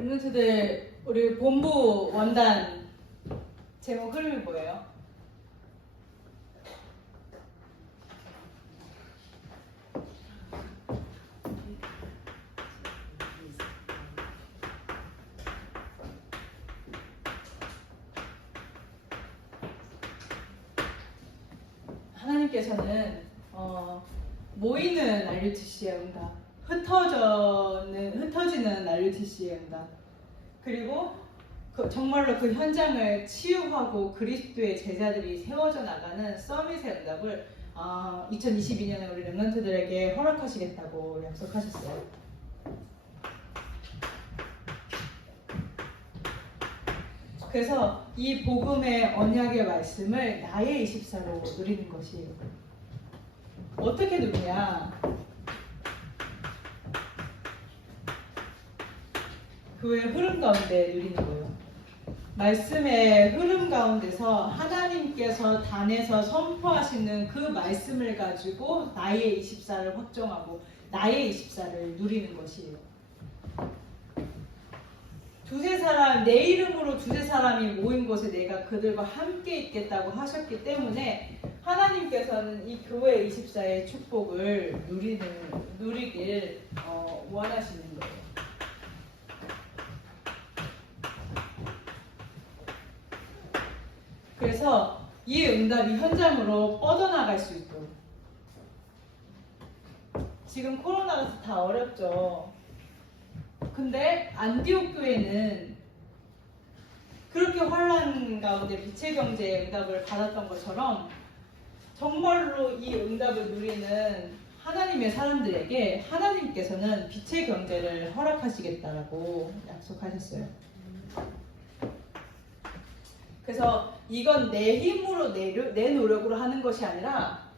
랩런트들 우리 본부 원단 제목 흐름이 뭐예요? 하나님께서는 모이는 RUTC의 응답, 흩어지는 RUTC의 응답, 그리고 정말로 그 현장을 치유하고 그리스도의 제자들이 세워져 나가는 서밋의 응답을 2022년에 우리 랩런트들에게 허락하시겠다고 약속하셨어요. 그래서 이 복음의 언약의 말씀을 나의 24로 누리는 것이에요. 어떻게 누리냐? 그의 흐름 가운데 누리는 거예요. 말씀의 흐름 가운데서 하나님께서 단에서 선포하시는 그 말씀을 가지고 나의 24를 확정하고 나의 24를 누리는 것이에요. 두세 사람, 내 이름으로 두세 사람이 모인 곳에 내가 그들과 함께 있겠다고 하셨기 때문에 하나님께서는 이 교회 24의 축복을 누리길 원하시는 거예요. 그래서 이 응답이 현장으로 뻗어나갈 수 있도록. 지금 코로나가 다 어렵죠. 근데 안디옥 교회는 그렇게 환란 가운데 빛의 경제의 응답을 받았던 것처럼 정말로 이 응답을 누리는 하나님의 사람들에게 하나님께서는 빛의 경제를 허락하시겠다라고 약속하셨어요. 그래서 이건 내 힘으로 내 노력으로 하는 것이 아니라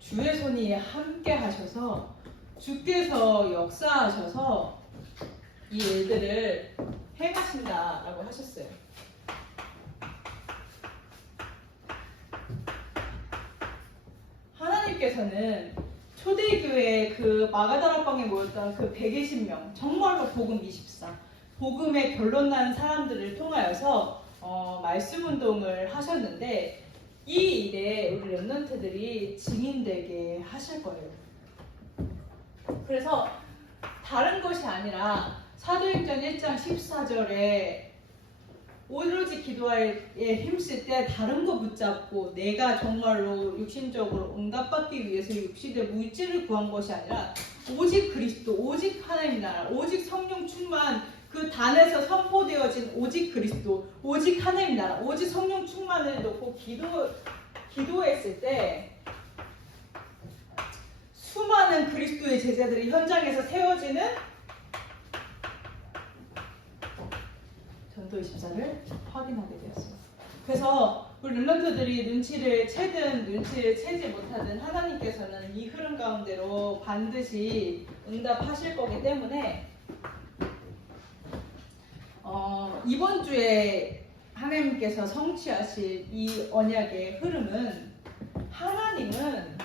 주의 손이 함께 하셔서 주께서 역사하셔서 이 일들을 행하신다라고 하셨어요. 하나님께서는 초대교회 그 마가다락방에 모였던 그 120명 정말로 복음 24 복음의 결론 난 사람들을 통하여서 말씀 운동을 하셨는데 이 일에 우리 랩런트들이 증인되게 하실 거예요. 그래서 다른 것이 아니라 사도행전 1장 14절에 오로지 기도에 힘쓸 때 다른 거 붙잡고 내가 정말로 육신적으로 응답받기 위해서 육신의 물질을 구한 것이 아니라 오직 그리스도, 오직 하나님 나라, 오직 성령 충만 그 단에서 선포되어진 오직 그리스도, 오직 하나님 나라, 오직 성령 충만을 놓고 기도했을 때 수많은 그리스도의 제자들이 현장에서 세워지는 전도 24를 확인하게 되었어요. 그래서 우리 랩런트들이 눈치를 채지 못하든 하나님께서는 이 흐름 가운데로 반드시 응답하실 거기 때문에 이번 주에 하나님께서 성취하실 이 언약의 흐름은 하나님은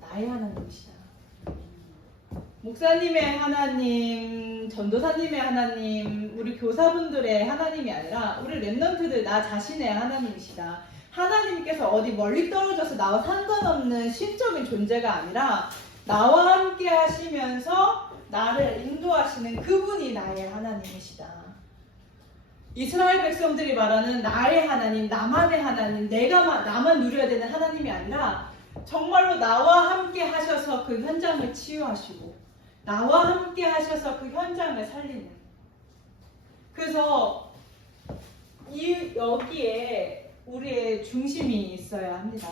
나의 하나님이시다. 목사님의 하나님, 전도사님의 하나님, 우리 교사분들의 하나님이 아니라 우리 랩런트들 나 자신의 하나님이시다. 하나님께서 어디 멀리 떨어져서 나와 상관없는 신적인 존재가 아니라 나와 함께 하시면서 나를 인도하시는 그분이 나의 하나님이시다. 이스라엘 백성들이 말하는 나의 하나님, 나만의 하나님, 나만 누려야 되는 하나님이 아니라 정말로 나와 함께 하셔서 그 현장을 치유하시고 나와 함께 하셔서 그 현장을 살리는. 그래서 여기에 우리의 중심이 있어야 합니다.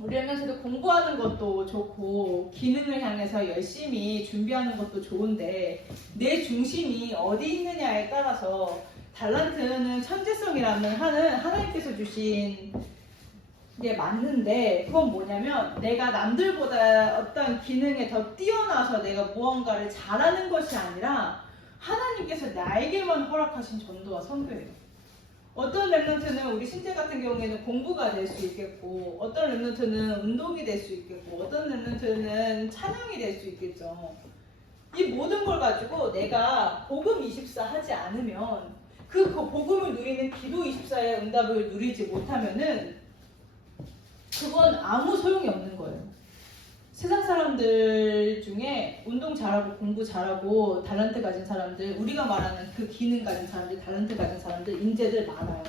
우리 랩런트도 공부하는 것도 좋고 기능을 향해서 열심히 준비하는 것도 좋은데 내 중심이 어디 있느냐에 따라서 달란트는 천재성이라는 하나님께서 주신 게 맞는데 그건 뭐냐면 내가 남들보다 어떤 기능에 더 뛰어나서 내가 무언가를 잘하는 것이 아니라 하나님께서 나에게만 허락하신 전도와 선교예요. 어떤 랩런트는 우리 신재 같은 경우에는 공부가 될 수 있겠고 어떤 랩런트는 운동이 될 수 있겠고 어떤 랩런트는 찬양이 될 수 있겠죠. 이 모든 걸 가지고 내가 복음 24 하지 않으면 그 복음을 누리는 기도 24의 응답을 누리지 못하면은 그건 아무 소용이 없는 거예요. 세상 사람들 중에 운동 잘하고 공부 잘하고 달란트 가진 사람들, 우리가 말하는 그 기능 가진 사람들, 달란트 가진 사람들, 인재들 많아요.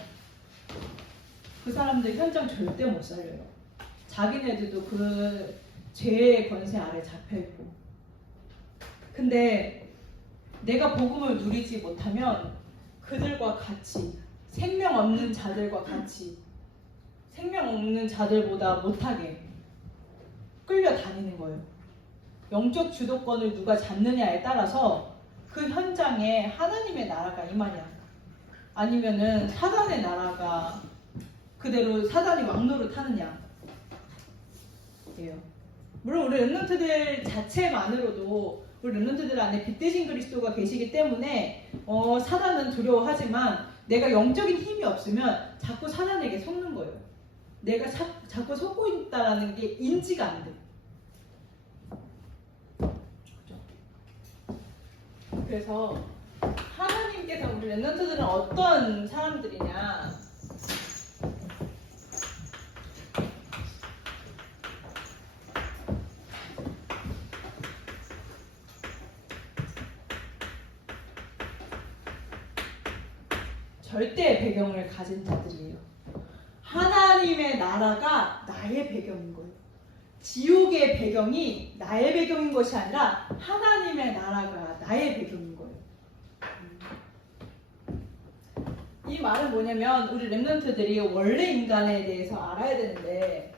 그 사람들 현장 절대 못 살려요. 자기네들도 그 죄의 권세 아래 잡혀있고. 근데 내가 복음을 누리지 못하면 그들과 같이, 생명 없는 자들과 같이, 생명 없는 자들보다 못하게 끌려다니는 거예요. 영적 주도권을 누가 잡느냐에 따라서 그 현장에 하나님의 나라가 임하냐 아니면은 사단의 나라가 그대로 사단이 왕노릇 하느냐 예요. 물론 우리 랩런트들 자체만으로도 우리 랩런트들 안에 빛 대신 그리스도가 계시기 때문에 사단은 두려워하지만 내가 영적인 힘이 없으면 자꾸 사단에게 속는 거예요. 내가 자꾸 속고 있다는 게 인지가 안 돼. 그래서 하나님께서 우리 랩런트들은 어떤 사람들이냐? 절대의 배경을 가진 자들이에요. 하나님의 나라가 나의 배경인 거예요. 지옥의 배경이 나의 배경인 것이 아니라 하나님의 나라가 나의 배경인 거예요. 이 말은 뭐냐면 우리 랩런트들이 원래 인간에 대해서 알아야 되는데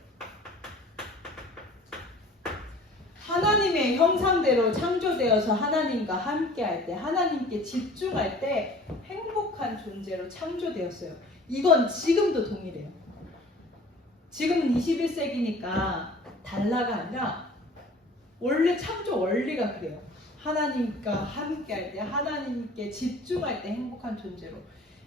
하나님의 형상대로 창조되어서 하나님과 함께할 때 하나님께 집중할 때 행복한 존재로 창조되었어요. 이건 지금도 동일해요. 지금은 21세기니까 달라가 아니라 원래 창조 원리가 그래요. 하나님과 함께할 때 하나님께 집중할 때 행복한 존재로.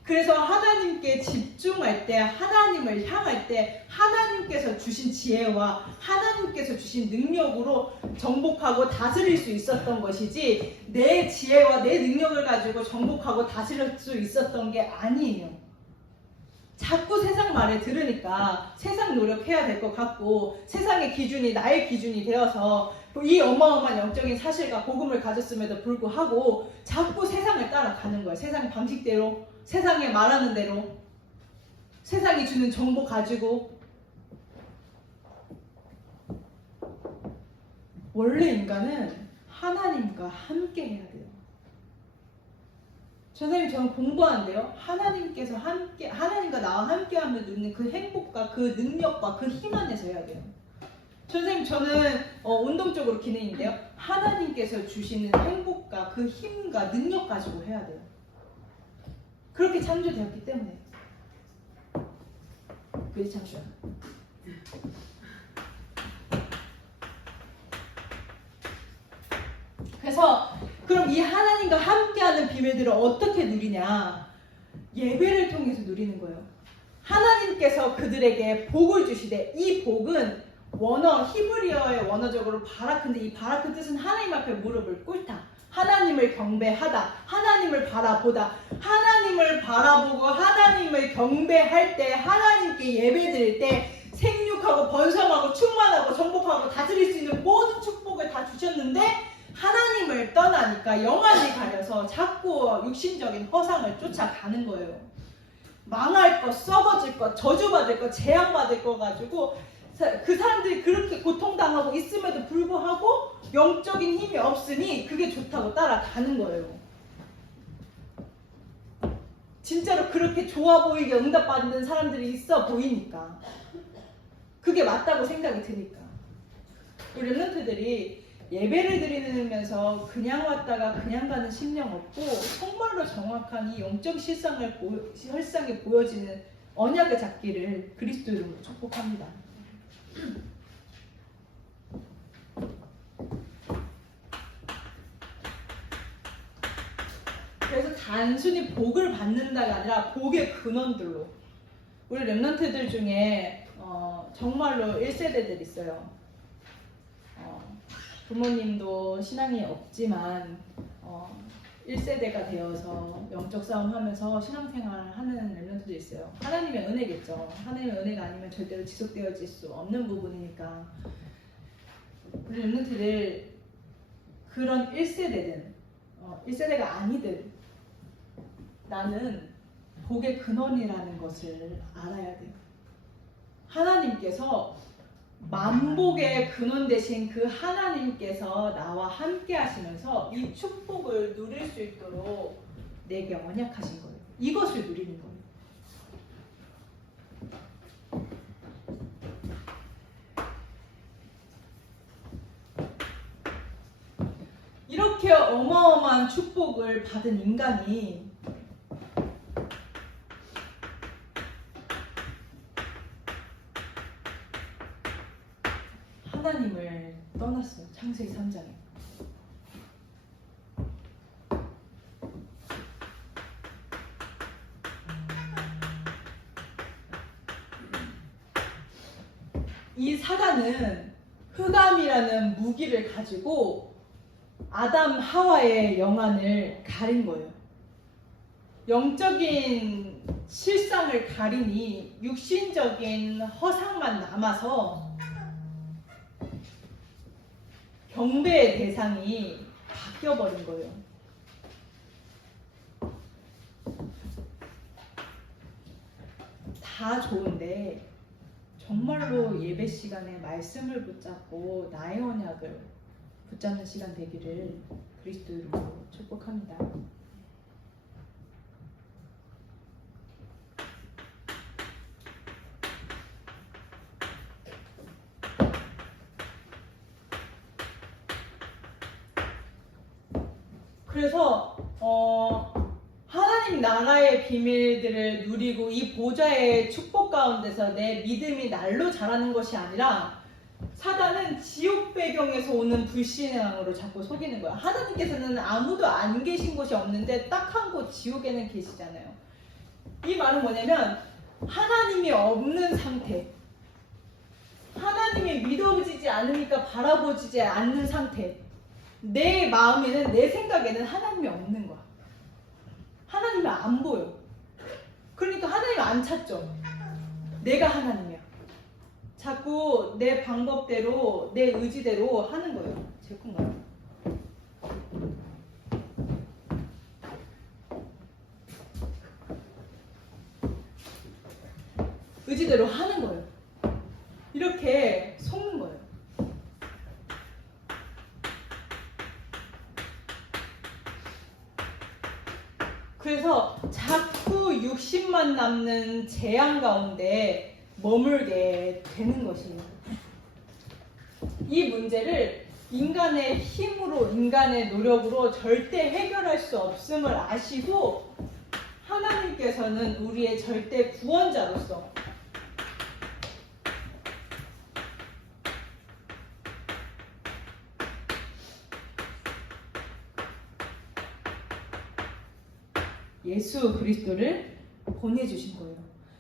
그래서 하나님께 집중할 때 하나님을 향할 때 하나님께서 주신 지혜와 하나님께서 주신 능력으로 정복하고 다스릴 수 있었던 것이지 내 지혜와 내 능력을 가지고 정복하고 다스릴 수 있었던 게 아니에요. 자꾸 세상 말을 들으니까 세상 노력해야 될 것 같고 세상의 기준이 나의 기준이 되어서 이 어마어마한 영적인 사실과 복음을 가졌음에도 불구하고 자꾸 세상을 따라가는 거예요. 세상 방식대로, 세상이 말하는 대로, 세상이 주는 정보 가지고. 원래 인간은 하나님과 함께 해야 돼요. 선생님, 저는 공부하는데요. 하나님과 나와 함께하면 누리는 그 행복과 그 능력과 그 힘 안에서 해야 돼요. 선생님, 저는 운동 쪽으로 기능인데요. 하나님께서 주시는 행복과 그 힘과 능력 가지고 해야 돼요. 그렇게 창조되었기 때문에. 그게 창조야. 그래서 그럼 이 하나님과 함께하는 비밀들을 어떻게 누리냐? 예배를 통해서 누리는 거예요. 하나님께서 그들에게 복을 주시되 이 복은 히브리어의 원어적으로 바라크인데 이 바라크 뜻은 하나님 앞에 무릎을 꿇다. 하나님을 경배하다. 하나님을 바라보다. 하나님을 바라보고 하나님을 경배할 때 하나님께 예배드릴 때 생육하고 번성하고 충만하고 정복하고 다스릴 수 있는 모든 축복을 다 주셨는데 하나님을 떠나니까 영안이 가려서 자꾸 육신적인 허상을 쫓아가는 거예요. 망할 것, 썩어질 것, 저주받을 것, 재앙받을 것 가지고 그 사람들이 그렇게 고통당하고 있음에도 불구하고 영적인 힘이 없으니 그게 좋다고 따라가는 거예요. 진짜로 그렇게 좋아 보이게 응답받는 사람들이 있어 보이니까 그게 맞다고 생각이 드니까 우리 랩런트들이 예배를 드리면서 그냥 왔다가 그냥 가는 심령 없고 정말로 정확한 이 영적 실상이 보여지는 언약을 잡기를 그리스도 이름으로 축복합니다. 그래서 단순히 복을 받는다가 아니라 복의 근원들로 우리 렘넌트들 중에 정말로 1세대들 있어요. 부모님도 신앙이 없지만 1세대가 되어서 영적 싸움하면서 신앙생활을 하는 렘넌트도 있어요. 하나님의 은혜겠죠. 하나님의 은혜가 아니면 절대로 지속되어질 수 없는 부분이니까 우리 렘넌트들 그런 1세대든 1세대가 아니든 나는 복의 근원이라는 것을 알아야 돼요. 하나님께서 만복의 근원 되신 그 하나님께서 나와 함께 하시면서 이 축복을 누릴 수 있도록 내게 언약하신 거예요. 이것을 누리는 거예요. 이렇게 어마어마한 축복을 받은 인간이 하나님을 떠났어요. 창세기 3장에. 이 사단은 흑암이라는 무기를 가지고 아담 하와의 영안을 가린 거예요. 영적인 실상을 가리니 육신적인 허상만 남아서 경배의 대상이 바뀌어버린 거예요. 다 좋은데 정말로 예배 시간에 말씀을 붙잡고 나의 언약을 붙잡는 시간 되기를 그리스도 이름으로 축복합니다. 그래서 하나님 나라의 비밀들을 누리고 이 보좌의 축복 가운데서 내 믿음이 날로 자라는 것이 아니라 사단은 지옥 배경에서 오는 불신앙으로 자꾸 속이는 거야. 하나님께서는 아무도 안 계신 곳이 없는데 딱 한 곳 지옥에는 계시잖아요. 이 말은 뭐냐면 하나님이 없는 상태, 하나님이 믿어지지 않으니까 바라보지 않는 상태, 내 마음에는 내 생각에는 하나님이 없는 거야. 하나님이 안 보여. 그러니까 하나님을 안 찾죠. 내가 하나님이야. 자꾸 내 방법대로 내 의지대로 하는 거예요. 제 건가요? 의지대로 하는 거예요. 이렇게 속는 거예요. 그래서 자꾸 육신만 남는 재앙 가운데 머물게 되는 것이에요. 이 문제를 인간의 힘으로, 인간의 노력으로 절대 해결할 수 없음을 아시고 하나님께서는 우리의 절대 구원자로서 예수 그리스도를 보내주신 거예요.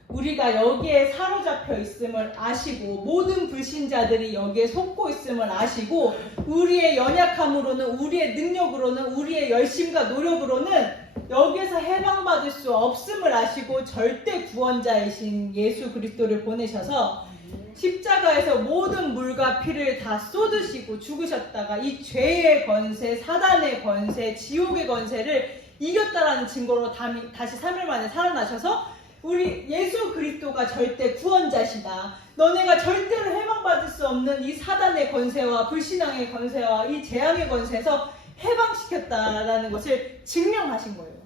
우리가 여기에 사로잡혀 있음을 아시고 모든 불신자들이 여기에 속고 있음을 아시고 우리의 연약함으로는 우리의 능력으로는 우리의 열심과 노력으로는 여기에서 해방받을 수 없음을 아시고 절대 구원자이신 예수 그리스도를 보내셔서 십자가에서 모든 물과 피를 다 쏟으시고 죽으셨다가 이 죄의 권세, 사단의 권세, 지옥의 권세를 이겼다라는 증거로 다시 3일 만에 살아나셔서 우리 예수 그리스도가 절대 구원자시다. 너네가 절대로 해방받을 수 없는 이 사단의 권세와 불신앙의 권세와 이 재앙의 권세에서 해방시켰다라는 것을 증명하신 거예요.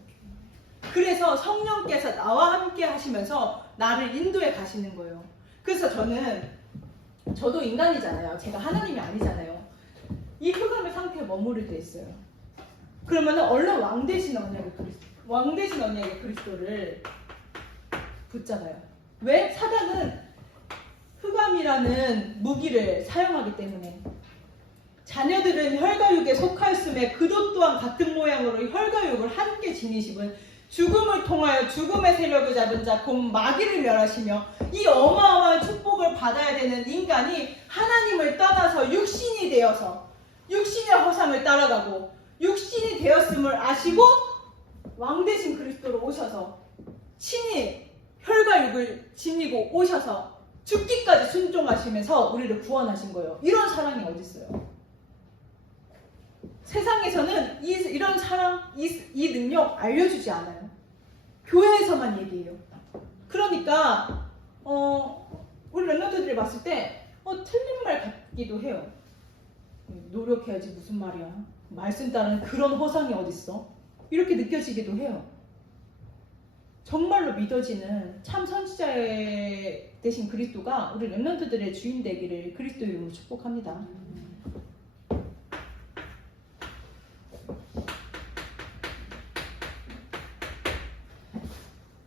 그래서 성령께서 나와 함께 하시면서 나를 인도해 가시는 거예요. 그래서 저도 인간이잖아요. 제가 하나님이 아니잖아요. 이 흑암의 상태에 머무를 때 있어요. 그러면 얼른 왕 대신 언약의 그리스도를 붙잡아요. 왜? 사단은 흑암이라는 무기를 사용하기 때문에. 자녀들은 혈과육에 속하였음에 그도 또한 같은 모양으로 혈과육을 함께 지니심은 죽음을 통하여 죽음의 세력을 잡은 자 곧 마귀를 멸하시며, 이 어마어마한 축복을 받아야 되는 인간이 하나님을 떠나서 육신이 되어서 육신의 허상을 따라가고 육신이 되었음을 아시고 왕 대신 그리스도로 오셔서 친히 혈과 육을 지니고 오셔서 죽기까지 순종하시면서 우리를 구원하신 거예요. 이런 사랑이 어디 있어요? 세상에서는 이런 사랑, 이 능력 알려주지 않아요. 교회에서만 얘기해요. 그러니까 우리 랩런트들이 봤을 때 틀린 말 같기도 해요. 노력해야지 무슨 말이야. 말씀 따르는 그런 허상이 어딨어? 이렇게 느껴지기도 해요. 정말로 믿어지는 참 선지자 되신 그리스도가 우리 랩런트들의 주인 되기를 그리스도 이름으로 축복합니다.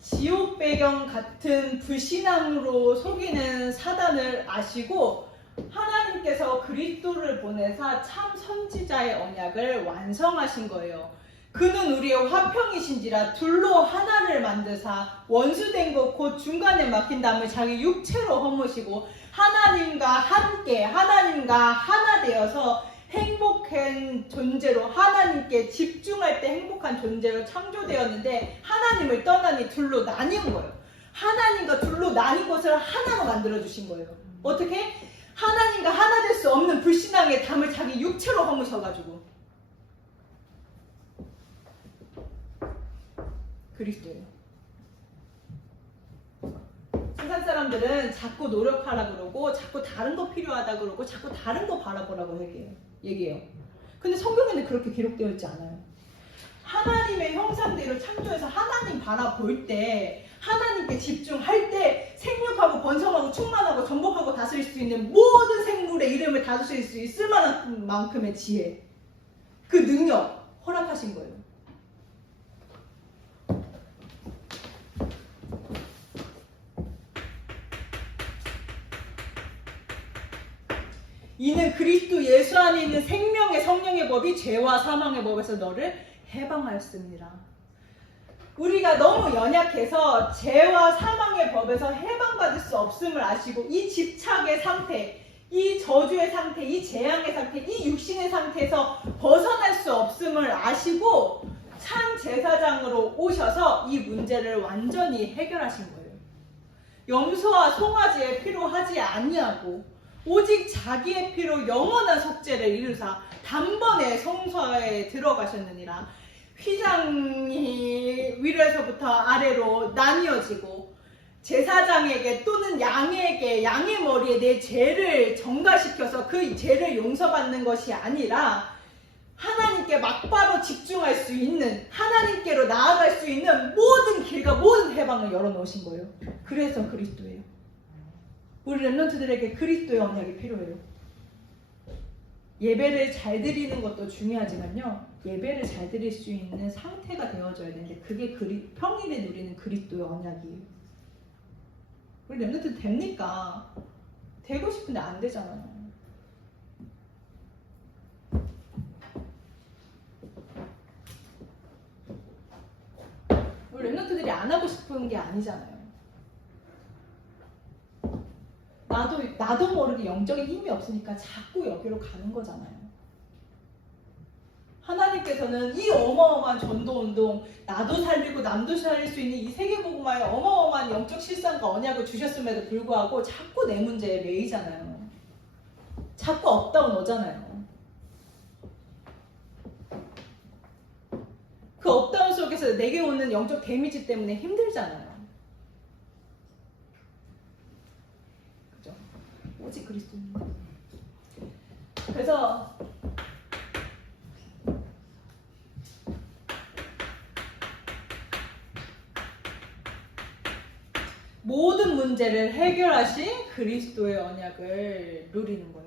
지옥 배경 같은 불신앙으로 속이는 사단을 아시고 하나님께서 그리스도를 보내사 참 선지자의 언약을 완성하신 거예요. 그는 우리의 화평이신지라 둘로 하나를 만드사 원수된 것 곧 중간에 막힌 담을 자기 육체로 허무시고 하나님과 함께 하나님과 하나 되어서 행복한 존재로 하나님께 집중할 때 행복한 존재로 창조되었는데 하나님을 떠나니 둘로 나뉜 거예요. 하나님과 둘로 나뉜 것을 하나로 만들어 주신 거예요. 어떻게? 하나님과 하나 될 수 없는 불신앙의 담을 자기 육체로 허무셔가지고. 그리스도예요. 세상 사람들은 자꾸 노력하라 그러고 자꾸 다른 거 필요하다 그러고 자꾸 다른 거 바라보라고 얘기해요. 근데 성경에는 그렇게 기록되어 있지 않아요. 하나님의 형상대로 창조해서 하나님 바라볼 때 하나님께 집중할 때 생육하고 번성하고 충만하고 정복하고 다스릴 수 있는 모든 생물의 이름을 다스릴 수 있을 만큼의 지혜, 그 능력 허락하신 거예요. 이는 그리스도 예수 안에 있는 생명의 성령의 법이 죄와 사망의 법에서 너를 해방하였습니다. 우리가 너무 연약해서 죄와 사망의 법에서 해방받을 수 없음을 아시고 이 집착의 상태, 이 저주의 상태, 이 재앙의 상태, 이 육신의 상태에서 벗어날 수 없음을 아시고 참 제사장으로 오셔서 이 문제를 완전히 해결하신 거예요. 염소와 송아지의 피로 하지 아니하고 오직 자기의 피로 영원한 속죄를 이루사 단번에 성소에 들어가셨느니라. 휘장이 위로에서부터 아래로 나뉘어지고 제사장에게 또는 양에게 양의 머리에 내 죄를 전가시켜서 그 죄를 용서받는 것이 아니라 하나님께 막바로 집중할 수 있는, 하나님께로 나아갈 수 있는 모든 길과 모든 해방을 열어놓으신 거예요. 그래서 그리스도예요. 우리 랩런트들에게 그리스도의 언약이 필요해요. 예배를 잘 드리는 것도 중요하지만요, 예배를 잘 드릴 수 있는 상태가 되어져야 되는데 그게 평일에 누리는 그리스도의 언약이에요. 우리 랩런트 됩니까? 되고 싶은데 안 되잖아요. 우리 랩런트들이 안 하고 싶은 게 아니잖아요. 나도 모르게 영적인 힘이 없으니까 자꾸 여기로 가는 거잖아요. 하나님께서는 이 어마어마한 전도운동, 나도 살리고 남도 살릴 수 있는 이 세계복음화에 어마어마한 영적 실상과 언약을 주셨음에도 불구하고 자꾸 내 문제에 매이잖아요. 자꾸 업다운 오잖아요. 그 업다운 속에서 내게 오는 영적 데미지 때문에 힘들잖아요. 그죠? 오직 그리스도입니다. 그래서 모든 문제를 해결하신 그리스도의 언약을 누리는 거예요.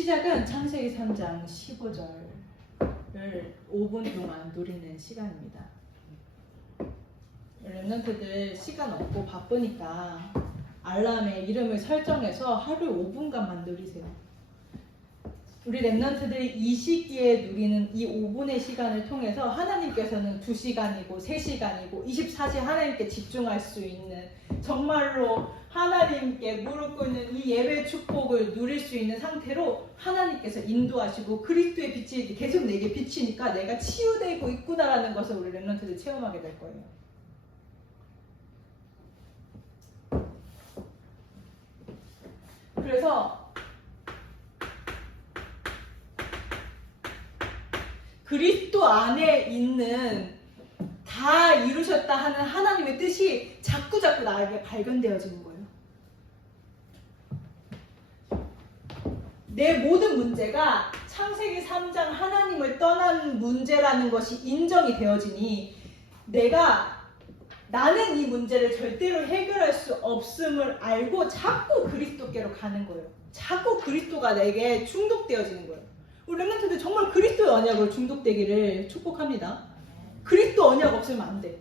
시작은 창세기 3장 15절을 5분 동안 누리는 시간입니다. 랩런트들 시간 없고 바쁘니까 알람에 이름을 설정해서 하루에 5분간만 누리세요. 우리 랩런트들이 이 시기에 누리는 이 5분의 시간을 통해서 하나님께서는 2시간이고 3시간이고 24시간 하나님께 집중할 수 있는, 정말로 하나님께 무릎 꿇는 이 예배 축복을 누릴 수 있는 상태로 하나님께서 인도하시고 그리스도의 빛이 계속 내게 비치니까 내가 치유되고 있구나라는 것을 우리 랩런트들이 체험하게 될 거예요. 그래서 그리스도 안에 있는 다 이루셨다 하는 하나님의 뜻이 자꾸 나에게 발견되어지는 거예요. 내 모든 문제가 창세기 3장 하나님을 떠난 문제라는 것이 인정이 되어지니 나는 이 문제를 절대로 해결할 수 없음을 알고 자꾸 그리스도께로 가는 거예요. 자꾸 그리스도가 내게 중독되어지는 거예요. 우리 랩런트들 정말 그리스도의 언약으로 중독되기를 축복합니다. 그리스도 언약 없으면 안 돼.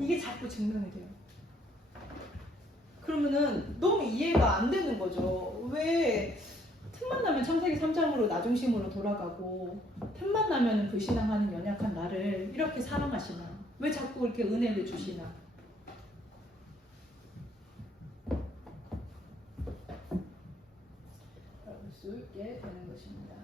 이게 자꾸 증명이 돼요. 그러면은 너무 이해가 안 되는 거죠. 왜 틈만 나면 창세기 3장으로 나 중심으로 돌아가고 틈만 나면 불신앙하는 연약한 나를 이렇게 사랑하시나? 왜 자꾸 이렇게 은혜를 주시나? 알 수 있게 되는 것입니다.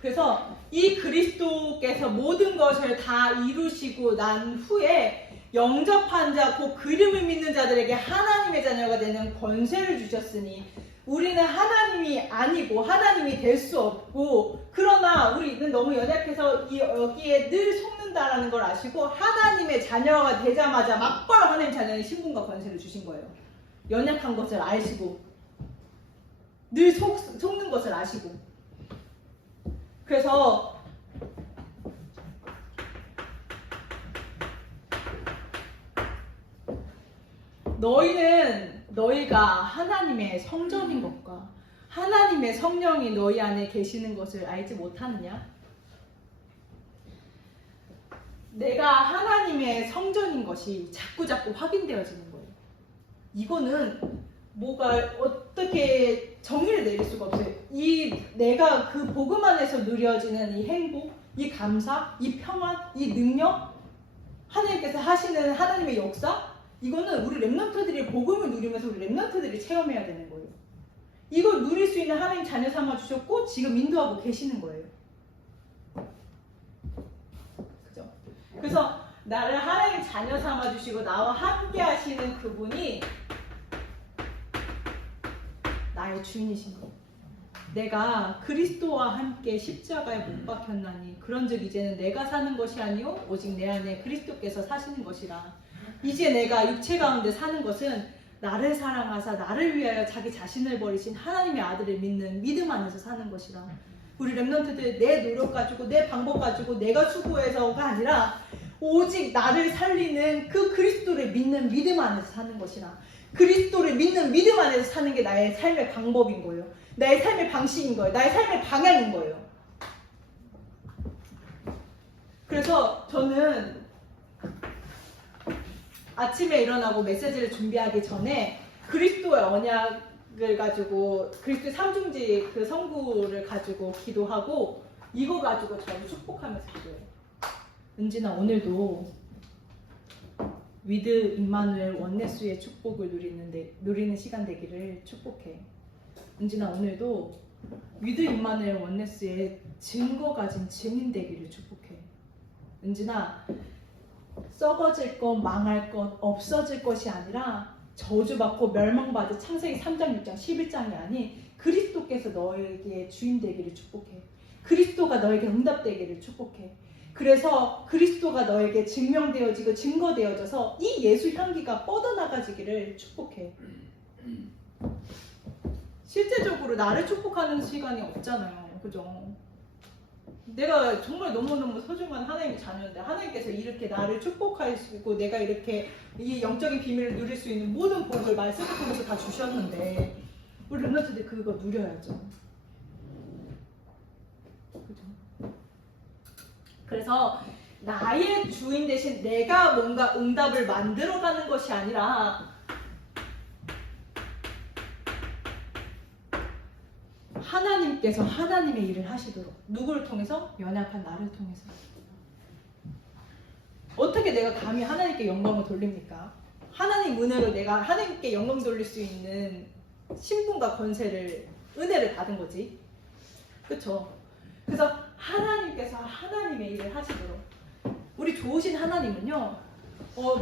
그래서 이 그리스도께서 모든 것을 다 이루시고 난 후에 영접한 자, 곧 그림을 믿는 자들에게 하나님의 자녀가 되는 권세를 주셨으니 우리는 하나님이 아니고 하나님이 될 수 없고, 그러나 우리는 너무 연약해서 여기에 늘 속는다라는 걸 아시고 하나님의 자녀가 되자마자 막바로 하나님 자녀의 신분과 권세를 주신 거예요. 연약한 것을 아시고 늘 속는 것을 아시고. 그래서 너희가 하나님의 성전인 것과 하나님의 성령이 너희 안에 계시는 것을 알지 못하느냐? 내가 하나님의 성전인 것이 자꾸 확인되어지는 거예요. 이거는 어떻게 정의를 내릴 수가 없어요. 내가 그 복음 안에서 누려지는 이 행복, 이 감사, 이 평안, 이 능력, 하나님께서 하시는 하나님의 역사, 이거는 우리 랩런트들이 복음을 누리면서 우리 랩런트들이 체험해야 되는 거예요. 이걸 누릴 수 있는 하나님 자녀 삼아 주셨고 지금 인도하고 계시는 거예요. 그죠? 그래서 나를 하나님 자녀 삼아 주시고 나와 함께 하시는 그분이 나의 주인이신 거예요. 내가 그리스도와 함께 십자가에 못 박혔나니 그런즉 이제는 내가 사는 것이 아니요 오직 내 안에 그리스도께서 사시는 것이라. 이제 내가 육체 가운데 사는 것은 나를 사랑하사 나를 위하여 자기 자신을 버리신 하나님의 아들을 믿는 믿음 안에서 사는 것이라. 우리 랩런트들 내 노력 가지고 내 방법 가지고 내가 수고해서가 아니라 오직 나를 살리는 그 그리스도를 믿는 믿음 안에서 사는 것이라. 그리스도를 믿는 믿음 안에서 사는 게 나의 삶의 방법인 거예요. 나의 삶의 방식인 거예요. 나의 삶의 방향인 거예요. 그래서 저는 아침에 일어나고 메시지를 준비하기 전에 그리스도의 언약을 가지고 그리스도의 삼중지 그 성구를 가지고 기도하고 이거 가지고 저는 축복하면서 기도해요. 은진아, 오늘도 위드 임마누엘 원네스의 축복을 누리는 시간 되기를 축복해. 은진아, 오늘도 위드 임마누엘 원네스의 증거 가진 증인 되기를 축복해. 은진아, 썩어질 것, 망할 것, 없어질 것이 아니라 저주받고 멸망받을 창세기 3장, 6장, 11장이 아닌 그리스도께서 너에게 주인 되기를 축복해. 그리스도가 너에게 응답되기를 축복해. 그래서 그리스도가 너에게 증명되어지고 증거되어져서 이 예수 향기가 뻗어나가지기를 축복해. 실제적으로 나를 축복하는 시간이 없잖아요. 그죠? 내가 정말 너무너무 소중한 하나님의 자녀인데 하나님께서 이렇게 나를 축복하시고 내가 이렇게 이 영적인 비밀을 누릴 수 있는 모든 복을 말씀을 통해서 다 주셨는데 우리 렘넌트들 그거 누려야죠. 그죠? 그래서 나의 주인 대신 내가 뭔가 응답을 만들어가는 것이 아니라 하나님께서 하나님의 일을 하시도록. 누구를 통해서? 연약한 나를 통해서. 어떻게 내가 감히 하나님께 영광을 돌립니까? 하나님 은혜로 내가 하나님께 영광 돌릴 수 있는 신분과 권세를, 은혜를 받은 거지. 그쵸? 그래서 하나님께서 하나님의 일을 하시도록. 우리 좋으신 하나님은요,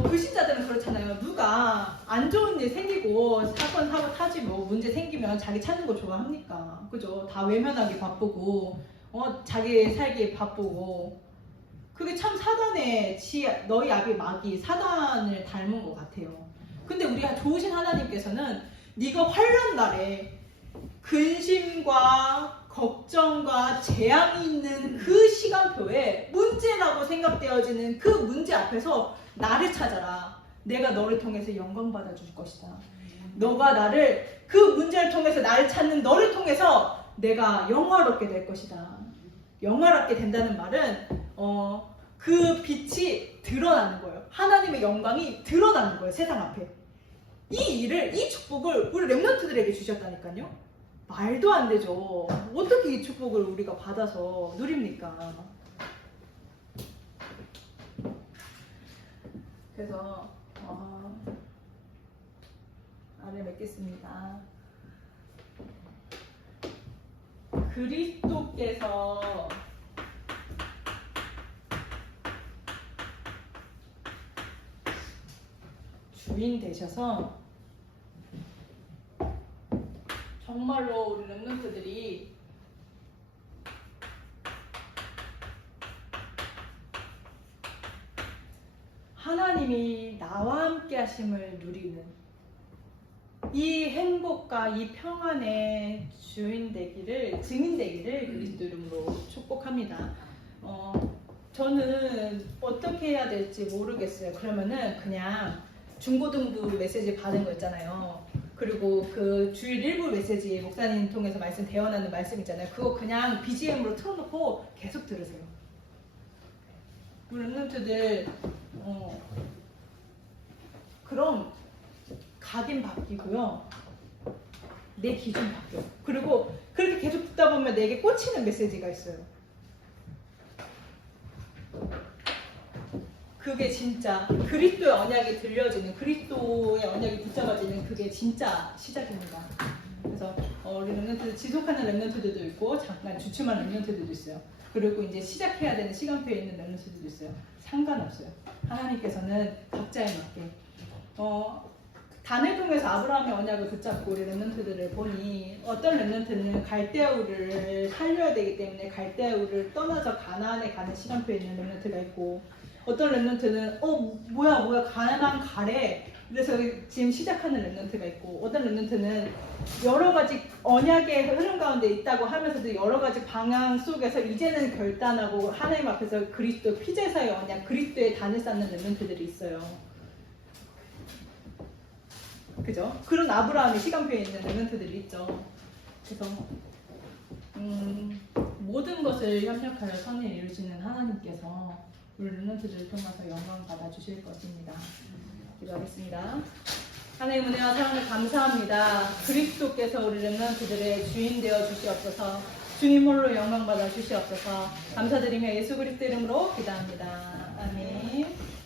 불신자들은 그렇잖아요. 누가 안 좋은 일 생기고 사건 사고 타지 뭐 문제 생기면 자기 찾는 거 좋아합니까? 그죠? 다 외면하기 바쁘고 자기 살기 바쁘고 그게 참 사단의 너희 아비 마귀 사단을 닮은 것 같아요. 근데 우리가 좋으신 하나님께서는 네가 환난 날에 근심과 걱정과 재앙이 있는 그 시간표에 문제라고 생각되어지는 그 문제 앞에서 나를 찾아라. 내가 너를 통해서 영광 받아줄 것이다. 너가 나를 그 문제를 통해서 나를 찾는 너를 통해서 내가 영화롭게 될 것이다. 영화롭게 된다는 말은 그 빛이 드러나는 거예요. 하나님의 영광이 드러나는 거예요. 세상 앞에. 이 축복을 우리 렘넌트들에게 주셨다니까요. 말도 안 되죠. 어떻게 이 축복을 우리가 받아서 누립니까? 그래서 아래 맺겠습니다. 그리스도께서 주인 되셔서 정말로 우리 렘넌트들이 하나님이 나와 함께 하심을 누리는 이 행복과 이 평안의 주인 되기를, 증인 되기를 그리스도 이름으로 축복합니다. 저는 어떻게 해야 될지 모르겠어요. 그러면은 그냥 중고등부 메시지 받은 거 있잖아요. 그리고 그 주일 일부 메시지 목사님 통해서 말씀 대원하는 말씀 있잖아요. 그거 그냥 BGM으로 틀어놓고 계속 들으세요. 우리 렘넌트들 그럼 각인 바뀌고요. 내 기준 바뀌어요. 그리고 그렇게 계속 듣다 보면 내게 꽂히는 메시지가 있어요. 그게 진짜 그리스도의 언약이 들려지는, 그리스도의 언약이 붙잡아지는 그게 진짜 시작입니다. 그래서 우리 렘넌트 지속하는 렘넌트들도 있고 잠깐 주춤한 렘넌트들도 있어요. 그리고 이제 시작해야 되는 시간표에 있는 렘넌트들도 있어요. 상관없어요. 하나님께서는 각자에 맞게 단을 통해서 아브라함의 언약을 붙잡고 우리 렘넌트들을 보니 어떤 렘넌트는 갈대아우를 살려야 되기 때문에 갈대아우를 떠나서 가나안에 가는 시간표에 있는 렘넌트가 있고 어떤 렘넌트는 뭐야 가나안 가래 그래서 지금 시작하는 렘넌트가 있고 어떤 렘넌트는 여러 가지 언약의 흐름 가운데 있다고 하면서도 여러 가지 방향 속에서 이제는 결단하고 하나님 앞에서 그리스도 피제사의 언약 그리스도의 단을 쌓는 렘넌트들이 있어요. 그죠? 그런 아브라함의 시간표에 있는 렘넌트들이 있죠. 그래서 모든 것을 협력하여 선을 이루시는 하나님께서 우리 렘넌트들을 통해서 영광 받아 주실 것입니다. 기도하겠습니다. 하나님 은혜와 사랑을 감사합니다. 그리스도께서 우리 렘넌트들의 주인 되어 주시옵소서. 주님 홀로 영광 받아 주시옵소서. 감사드리며 예수 그리스도 이름으로 기도합니다. 아멘.